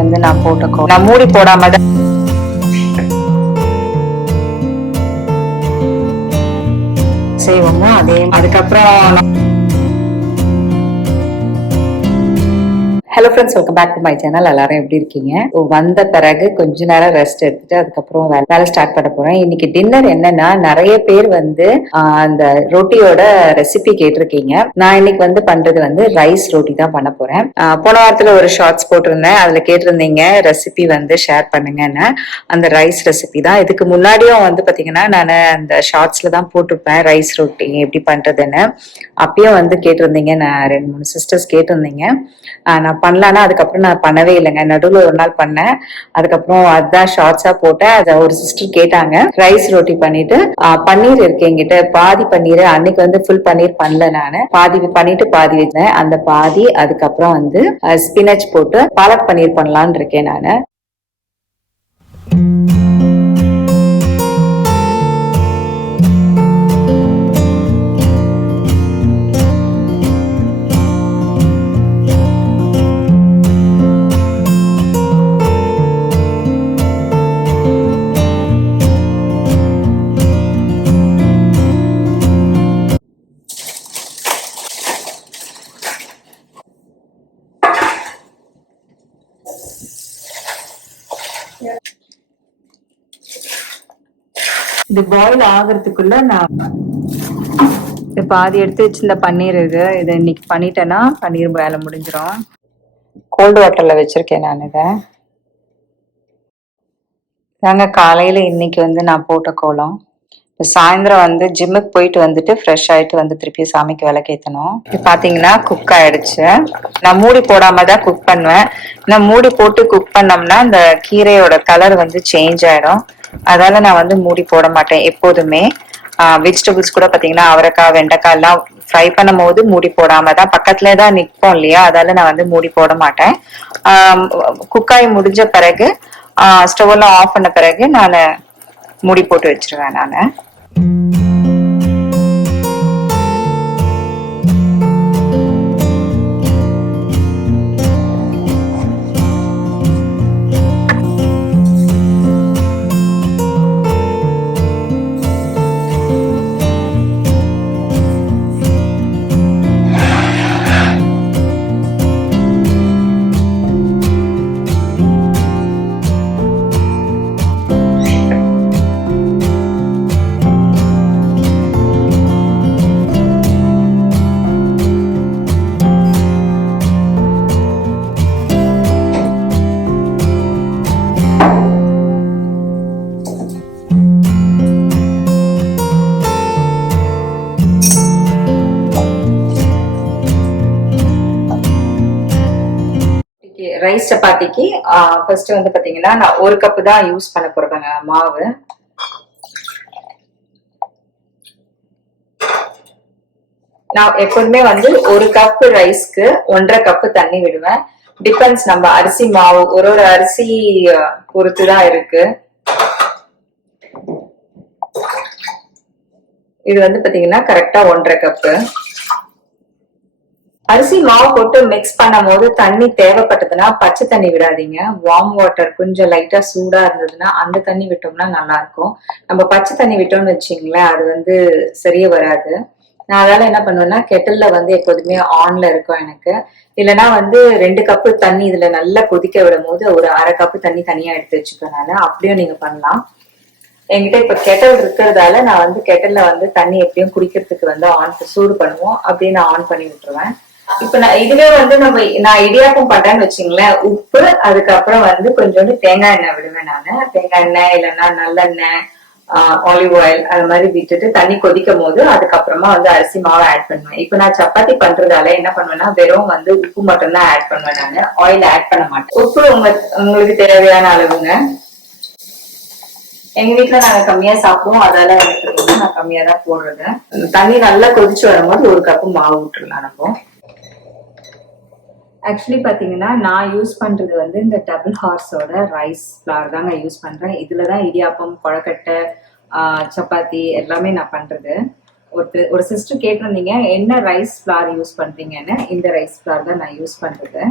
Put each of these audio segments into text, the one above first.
வந்து நான் போட்டுக்கோ, நான் மூடி போடாம தான் செய்வோமோ அதே. அதுக்கப்புறம் hello friends, welcome back to my channel. எல்லாரும் எப்படி இருக்கீங்க? வந்த பிறகு கொஞ்ச நேரம் ரெஸ்ட் எடுத்துட்டு அதுக்கப்புறம் வேலை ஸ்டார்ட் பண்ண போறேன். இன்னைக்கு டின்னர் என்னன்னா, நிறைய பேர் வந்து அந்த ரொட்டியோட ரெசிபி கேட்டிருக்கீங்க. நான் இன்னைக்கு வந்து பண்றது வந்து ரைஸ் ரொட்டி தான் பண்ண போறேன். போன வாரத்துல ஒரு ஷார்ட்ஸ் போட்டிருந்தேன், அதுல கேட்டிருந்தீங்க ரெசிபி வந்து ஷேர் பண்ணுங்கன்னு. அந்த ரைஸ் ரெசிபி தான். இதுக்கு முன்னாடியும் வந்து பாத்தீங்கன்னா நான் அந்த ஷார்ட்ஸ்ல தான் போட்டிருப்பேன் ரைஸ் ரொட்டி எப்படி பண்றதுன்னு. அப்பயும் வந்து கேட்டிருந்தீங்க, நான் 2-3 சிஸ்டர்ஸ் கேட்டிருந்தீங்க. நான் பண்ணலான்னா அதுக்கப்புறம் நான் பண்ணவே இல்லைங்க. நடுவில் ஒரு நாள் பண்ணேன், அதுக்கப்புறம் அதுதான் ஷார்ட்ஸா போட்டேன். அதை ஒரு சிஸ்டர் கேட்டாங்க. ரைஸ் ரொட்டி பண்ணிட்டு பன்னீர் இருக்கு என்கிட்ட, பாதி பன்னீர் அன்னைக்கு வந்து ஃபுல் பன்னீர் பண்ணல, நானு பாதி பண்ணிட்டு பாதி வச்சேன். அந்த பாதி அதுக்கப்புறம் வந்து ஸ்பினச் போட்டு பாலக் பன்னீர் பண்ணலான்னு இருக்கேன் நானு. இது பாயில் ஆகிறதுக்குள்ள நான் பாதி எடுத்து வச்சிருந்த பன்னீர் இது இன்னைக்கு பண்ணிட்டேன்னா பன்னீர் வேலை முடிஞ்சிடும். கோல்டு வாட்டர்ல வச்சிருக்கேன் நான். இதை தாங்க காலையில இன்னைக்கு வந்து நான் போட்ட கோலம். சாயந்தரம் வந்து ஜிம்முக்கு போயிட்டு வந்துட்டு ஃப்ரெஷ் ஆயிட்டு வந்து திருப்பி சாமிக்கு விளக்கேற்றணும். இது பாத்தீங்கன்னா குக் ஆயிடுச்சு. நான் மூடி போடாம தான் குக் பண்ணுவேன். நான் மூடி போட்டு குக் பண்ணோம்னா இந்த கீரையோட கலர் வந்து சேஞ்ச் ஆயிடும். அதால நான் வந்து மூடி போட மாட்டேன் எப்போதுமே. வெஜிடபிள்ஸ் கூட பாத்தீங்கன்னா அவரைக்காய், வெண்டைக்காய் எல்லாம் ஃப்ரை பண்ணும் போது மூடி போடாம தான், பக்கத்துலேயே தான் நிற்போம் இல்லையா, அதால நான் வந்து மூடி போட மாட்டேன். குக்காய் முடிஞ்ச பிறகு ஸ்டவ் எல்லாம் ஆஃப் பண்ண பிறகு நான் மூடி போட்டு வச்சிருவேன் நானு. ரைஸ் சப்பாத்திக்கு ஃபர்ஸ்ட் வந்து பாத்தீங்கன்னா நான் 1 கப்பு தான் யூஸ் பண்ண போறேன் மாவு. நான் எப்போதுமே வந்து 1 கப் ரைஸ்க்கு 1.5 கப்பு தண்ணி விடுவேன். டிபெண்ட்ஸ், நம்ம அரிசி மாவு ஒரு அரிசி பொறுத்துதான் இருக்கு. இது வந்து பாத்தீங்கன்னா கரெக்டா 1.5 கப்பு. அரிசி மாவு போட்டு மிக்ஸ் பண்ணும் போது தண்ணி தேவைப்பட்டதுன்னா பச்சை தண்ணி விடாதீங்க. வார்ம் வாட்டர் கொஞ்சம் லைட்டா சூடா இருந்ததுன்னா அந்த தண்ணி விட்டோம்னா நல்லா இருக்கும். நம்ம பச்சை தண்ணி விட்டோம்னு வச்சுங்களேன், அது வந்து சரியா வராது. நான் அதால என்ன பண்ணுவேன்னா, கெட்டில்ல வந்து எப்போதுமே ஆன்ல இருக்கும் எனக்கு. இல்லைன்னா வந்து 2 கப்பு தண்ணி இதுல நல்லா கொதிக்க விடும் போது ஒரு 1/2 கப்பு தண்ணி தனியா எடுத்து வச்சுப்பேன் நான். அப்படியும் நீங்க பண்ணலாம். என்கிட்ட இப்ப கெட்டல் இருக்கிறதால நான் வந்து கெட்டல்ல வந்து தண்ணி எப்படியும் குடிக்கிறதுக்கு வந்து ஆன் சூடு பண்ணுவோம், அப்படியே நான் ஆன் பண்ணி விட்டுருவேன். இப்ப நான் இதுவே வந்து நான் இடியாப்பம் பண்றேன்னு வச்சுங்களேன், உப்பு அதுக்கப்புறம் வந்து கொஞ்சோண்டு தேங்காய் எண்ணெய் விடுவேன் நானு. தேங்காய் எண்ணெய் இல்லைன்னா நல்லெண்ணெய், ஆலிவ் ஆயில் அது மாதிரி விட்டுட்டு தண்ணி கொதிக்கும் போது அதுக்கப்புறமா வந்து அரிசி மாவை ஆட் பண்ணுவேன். இப்ப நான் சப்பாத்தி பண்றதால என்ன பண்ணுவேன்னா வெறும் வந்து உப்பு மட்டும் தான் ஆட் பண்ணுவேன் நானு. ஆயில் ஆட் பண்ண மாட்டேன். உப்பு உங்களுக்கு தேவையான அளவுங்க. எங்க வீட்டுல நாங்க கம்மியா சாப்பிடுவோம், அதால நான் கம்மியா தான் போடுறது. தண்ணி நல்லா கொதிச்சு வரும்போது 1 கப்பு மாவு விட்டுருலாம் நம்ம. ஆக்சுவலி பாத்தீங்கன்னா நான் யூஸ் பண்றது வந்து இந்த டபுள் ஹார்ஸோட ரைஸ் ஃபிளார் தாங்க யூஸ் பண்றேன். இதுலதான் இடியாப்பம், கொழக்கட்டை, சப்பாத்தி எல்லாமே நான் பண்றது. ஒரு சிஸ்டர் கேட்டிருந்தீங்க என்ன ரைஸ் ஃபிளார் யூஸ் பண்றீங்கன்னு. இந்த ரைஸ் ஃபிளார் தான் நான் யூஸ் பண்றது.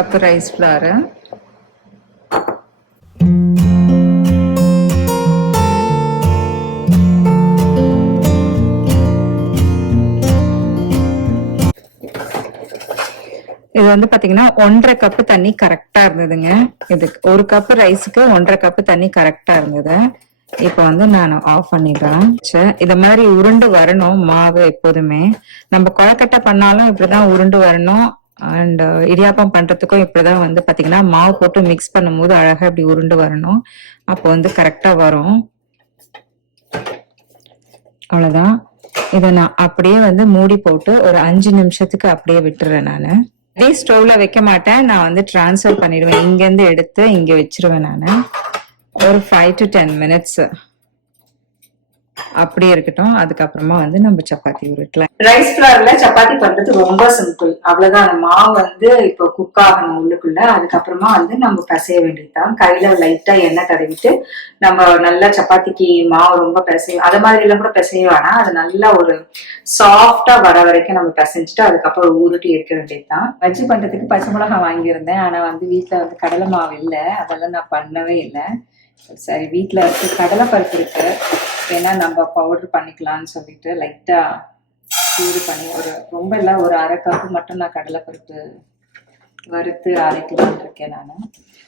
Cup rice flower. இது வந்து பாத்தீங்கன்னா 1.5 கப் தண்ணி கரெக்டா இருந்ததுங்க. இது 1 கப் ரைஸுக்கு 1.5 கப் தண்ணி கரெக்டா இருந்தது. இப்ப வந்து நான் ஆஃப் பண்ணிடுறேன். இத மாதிரி உருண்டு வரணும் மாவு. எப்போதுமே நம்ம கொழக்கட்டை பண்ணாலும் இப்படிதான் உருண்டு வரணும். அண்ட் இடியாப்பம் பண்றதுக்கும் இப்படிதான் வந்து பாத்தீங்கன்னா மாவு போட்டு மிக்ஸ் பண்ணும் போது அழகா இப்படி உருண்டு வரணும். அப்போ வந்து கரெக்டா வரும். அவ்வளவுதான். இதை நான் அப்படியே வந்து மூடி போட்டு ஒரு 5 நிமிஷத்துக்கு அப்படியே விட்டுறேன். நானு அதே ஸ்டவ்ல வைக்க மாட்டேன். நான் வந்து டிரான்ஸ்ஃபர் பண்ணிடுவேன். இங்க இருந்து எடுத்து இங்க வச்சிருவேன். நானு ஒரு 5 to 10 minutes அப்படியே இருக்கட்டும். அதுக்கப்புறமா வந்து நம்ம சப்பாத்தி உருட்டலாம். ரைஸ் ஃபிளார்ல சப்பாத்தி பண்றது ரொம்ப சிம்பிள். அவ்வளவுதான். அந்த மாவு வந்து இப்போ குக் ஆகணும் உள்ளுக்குள்ள. அதுக்கப்புறமா வந்து நம்ம பிசைய வேண்டியதுதான். கையில லைட்டா எண்ணெய் தடவிட்டு நம்ம நல்லா சப்பாத்திக்கு மாவு ரொம்ப பிசையும். அது மாதிரி எல்லாம் கூட பிசைய வேணாம். அது நல்லா ஒரு சாஃப்டா வர வரைக்கும் நம்ம பிசைஞ்சிட்டு அதுக்கப்புறம் உருட்டி எடுக்க வேண்டியதுதான். பஜ்ஜி பண்றதுக்கு பச்சை மிளகாய் வாங்கியிருந்தேன். ஆனா வந்து வீட்டுல வந்து கடலை மாவு இல்லை. அதெல்லாம் நான் பண்ணவே இல்லை. சரி, வீட்டுல இருக்கு கடலை பருப்பு இருக்கு. ஏன்னா நம்ம பவுடர் பண்ணிக்கலாம்னு சொல்லிட்டு லைட்டா சூடு பண்ணி ரொம்ப இல்லை, ஒரு 1/2 கப்பு மட்டும் நான் கடலை பருப்பு வறுத்து அரைக்கலாம்னு இருக்கேன். நான்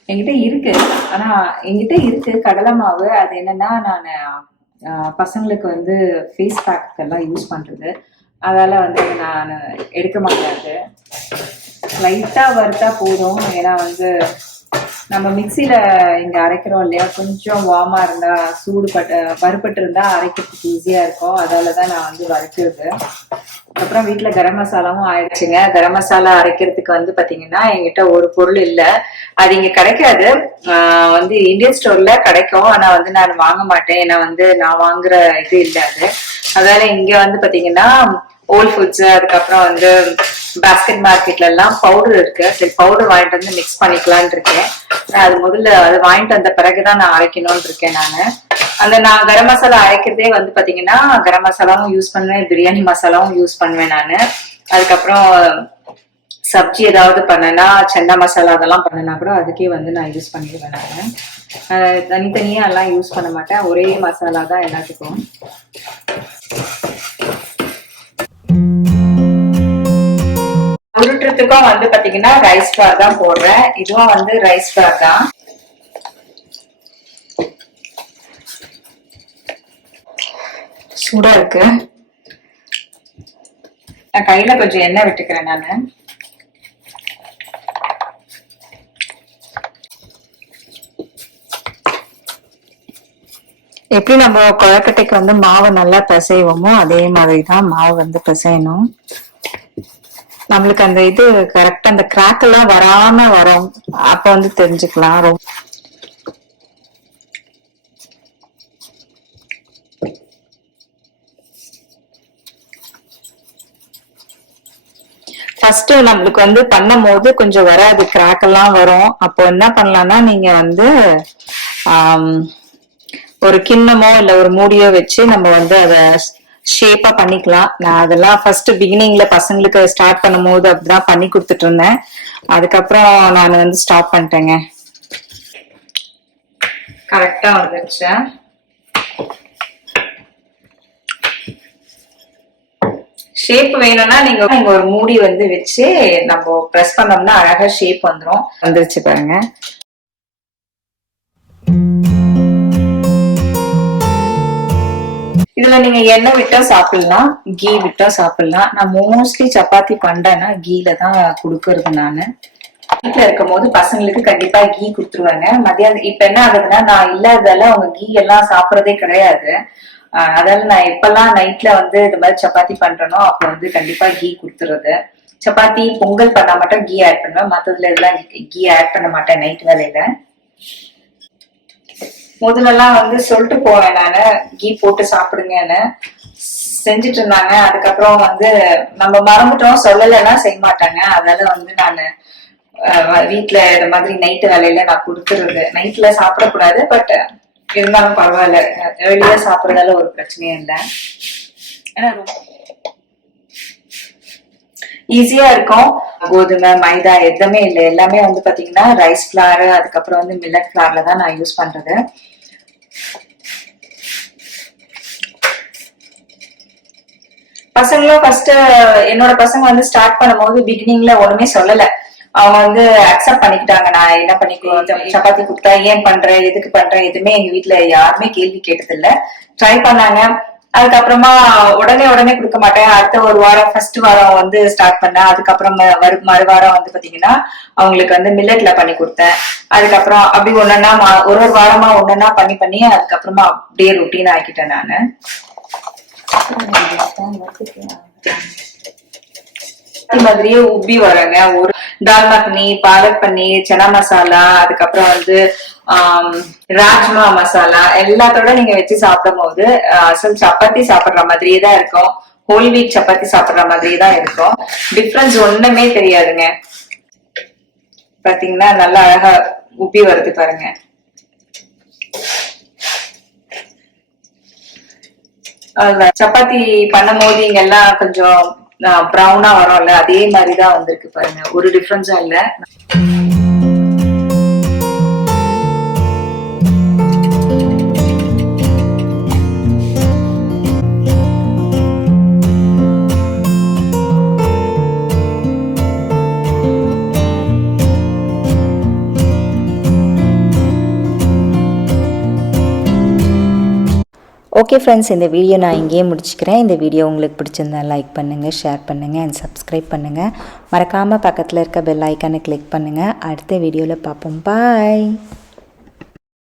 என்கிட்ட இருக்கு. ஆனா என்கிட்ட இருக்கு கடலை மாவு. அது என்னன்னா நான் பசங்களுக்கு வந்து ஃபேஸ் பேக்கெல்லாம் யூஸ் பண்றது. அதால வந்து நான் எடுக்க மாட்டேன். லைட்டா வறுத்தா போதும். ஏன்னா வந்து நம்ம மிக்சியில இங்க அரைக்கிறோம் இல்லையா, கொஞ்சம் வார்மா இருந்தா வறுபட்டு இருந்தா அரைக்கிறதுக்கு ஈஸியா இருக்கும். அதாலதான் நான் வந்து வறுக்கிறது. அப்புறம் வீட்டுல கரம் மசாலாவும் ஆயிடுச்சுங்க. கரம் மசாலா அரைக்கிறதுக்கு வந்து பாத்தீங்கன்னா என்கிட்ட ஒரு பொருள் இல்ல. அது இங்க கிடைக்காது. வந்து இந்தியன் ஸ்டோர்ல கிடைக்கும். ஆனா வந்து நான் வாங்க மாட்டேன். ஏன்னா வந்து நான் வாங்குற இது இல்ல அது. அதனால இங்க வந்து பாத்தீங்கன்னா ஓல் ஃபுட்ஸ், அதுக்கப்புறம் வந்து பாஸ்கெட் மார்க்கெட்ல எல்லாம் பவுடர் இருக்கு. சரி, பவுடர் வாங்கிட்டு வந்து மிக்ஸ் பண்ணிக்கலான் இருக்கேன். அது முதல்ல அது வாங்கிட்டு வந்த பிறகுதான் நான் அரைக்கணும்னு இருக்கேன். நான் கரம் மசாலா அரைக்கிறதே வந்து பாத்தீங்கன்னா கரம் மசாலாவும் யூஸ் பண்ணுவேன், பிரியாணி மசாலாவும் யூஸ் பண்ணுவேன் நானு. அதுக்கப்புறம் சப்ஜி ஏதாவது பண்ணனா, சென்னா மசாலா அதெல்லாம் பண்ணனா கூட அதுக்கே வந்து நான் யூஸ் பண்ணிடுவேன். நான் தனித்தனியா எல்லாம் யூஸ் பண்ண மாட்டேன். ஒரே மசாலா தான் எல்லாத்துக்கும். உருட்டுறதுக்கும் வந்து பாத்தீங்கன்னா ரைஸ் ஃபிளார் தான் போடுறேன். இதுவும் வந்து ரைஸ் ஃபிளார் தான். சூடா இருக்கு. நான் கையில கொஞ்சம் எண்ணெய் விட்டுக்கிறேன். நானு எப்படி நம்ம கொழக்கட்டைக்கு வந்து மாவு நல்லா பிசைவோமோ அதே மாதிரிதான் மாவு வந்து பிசையணும். நம்மளுக்கு அந்த இது கரெக்டா அந்த கிராக் எல்லாம் வராம வரும். அப்ப வந்து தெரிஞ்சுக்கலாம். ஃபர்ஸ்ட் நம்மளுக்கு வந்து பண்ணும் போது கொஞ்சம் வராது, கிராக் எல்லாம் வரும். அப்போ என்ன பண்ணலாம்னா நீங்க வந்து ஒரு கிண்ணமோ இல்ல ஒரு மூடியோ வச்சு நம்ம வந்து அத ஷேப்பா பண்ணிக்கலாம். நான் அதெல்லாம் ஃபர்ஸ்ட் பிகினிங்ல பசங்களுக்கு ஸ்டார்ட் பண்ணும் போது அப்படிதான் பண்ணி கொடுத்துட்டு இருந்தேன். அதுக்கப்புறம் நான் வந்து ஸ்டாப் பண்ணிட்டேங்க. கரெக்டா வந்துருச்சு. ஷேப் வேணும்னா நீங்க ஒரு மூடி வந்து வச்சு நம்ம பிரஸ் பண்ணோம்னா அழகா ஷேப் வந்துருச்சு பாருங்க. இதுல நீங்க எண்ணெய் விட்டா சாப்பிடலாம், கீ விட்டா சாப்பிடலாம். நான் மோஸ்ட்லி சப்பாத்தி பண்றேன்னா கீல தான் கொடுக்கறது. நானு வீட்டுல இருக்கும் போது பசங்களுக்கு கண்டிப்பா கீ கொடுத்துருவாங்க. மதியானம் இப்ப என்ன ஆகுதுன்னா நான் இல்லாததால அவங்க கீ எல்லாம் சாப்பிடறதே கிடையாது. அதால நான் எப்பெல்லாம் நைட்ல வந்து இந்த மாதிரி சப்பாத்தி பண்றேனோ அப்ப வந்து கண்டிப்பா கீ கொடுத்துறது. சப்பாத்தி பொங்கல் பண்ணா மட்டும் கீ ஆட் பண்ணுவேன். மத்ததுல எல்லாம் கீ ஆட் பண்ண மாட்டேன் நைட் வேலையில. முதல்லலாம் வந்து சொல்லிட்டு போவேன் நானு கீ போட்டு சாப்பிடுங்கன்னு, செஞ்சுட்டு இருந்தாங்க. அதுக்கப்புறம் வந்து நம்ம மறந்துட்டோம், சொல்லலைன்னா செய்ய மாட்டாங்க. அதனால வந்து நானு வீட்டுல இந்த மாதிரி நைட்டு வேலையில நான் கொடுத்துருது. நைட்ல சாப்பிடக்கூடாது, பட் இருந்தாலும் பரவாயில்ல, வெளியே சாப்பிடறதால ஒரு பிரச்சனையும் இல்லை. ஏன்னா ஈஸியா இருக்கும். கோதுமை, மைதா எதுவுமே இல்லை. எல்லாமே வந்து பாத்தீங்கன்னா ரைஸ் ஃபிளார், அதுக்கப்புறம் வந்து மில்லட் ஃபிளார்ல தான் நான் யூஸ் பண்றது. பசங்களும் ஃபர்ஸ்ட் என்னோட பசங்க வந்து ஸ்டார்ட் பண்ணும்போது பிகினிங்ல ஒண்ணுமே சொல்லல. அவங்க வந்து அக்செப்ட் பண்ணிக்கிட்டாங்க. நான் என்ன பண்ணிக்குவேன், சப்பாத்தி குப்தா ஏன் பண்றேன், எதுக்கு பண்றேன், எதுவுமே எங்க வீட்டுல யாருமே கேள்வி கேட்டது இல்ல. ட்ரை பண்ணாங்க. அதுக்கப்புறமா உடனே கொடுக்க மாட்டேன். அடுத்த ஒரு வாரம், ஃபர்ஸ்ட் வாரம் வந்து ஸ்டார்ட் பண்ணேன். அதுக்கப்புறம் மறுவாரம் வந்து பாத்தீங்கன்னா அவங்களுக்கு வந்து மில்லட்ல பண்ணி கொடுத்தேன். அதுக்கப்புறம் அப்படி ஒன்னொன்னா ஒரு வாரமா ஒன்னொன்னா பண்ணி அதுக்கப்புறமா அப்படியே ரொட்டீன் ஆக்கிட்டேன் நானு. மாதிரியே உப்பி வரங்க. ஒரு தால் மக்னி, பாலக் பன்னீர், சனா மசாலா, அதுக்கப்புறம் வந்து ராஜ்மா மசாலா எல்லாத்தோட நீங்க வச்சு சாப்பிடும் போது அசல் சப்பாத்தி சாப்பிடுற மாதிரியே தான் இருக்கும். ஹோல் வீக் சப்பாத்தி சாப்பிடுற மாதிரியே தான் இருக்கும். டிஃபரன்ஸ் ஒண்ணுமே தெரியாதுங்க. பாத்தீங்கன்னா நல்லா அழகா உப்பி வருது பாருங்க. சப்பாத்தி பண்ணும் போது இங்க எல்லாம் கொஞ்சம் ப்ரௌனா வரும்ல, அதே மாதிரிதான் வந்திருக்கு பாருங்க. ஒரு டிஃபரன்ஸும் இல்ல. ஓகே ஃப்ரெண்ட்ஸ், இந்த வீடியோ நான் இங்கேயே முடிச்சுக்கிறேன். இந்த வீடியோ உங்களுக்கு பிடிச்சிருந்தா லைக் பண்ணுங்கள், ஷேர் பண்ணுங்கள் அண்ட் சப்ஸ்கிரைப் பண்ணுங்கள். மறக்காமல் பக்கத்தில் இருக்க பெல் ஐக்கானை கிளிக் பண்ணுங்கள். அடுத்த வீடியோவில் பார்ப்போம். பாய்.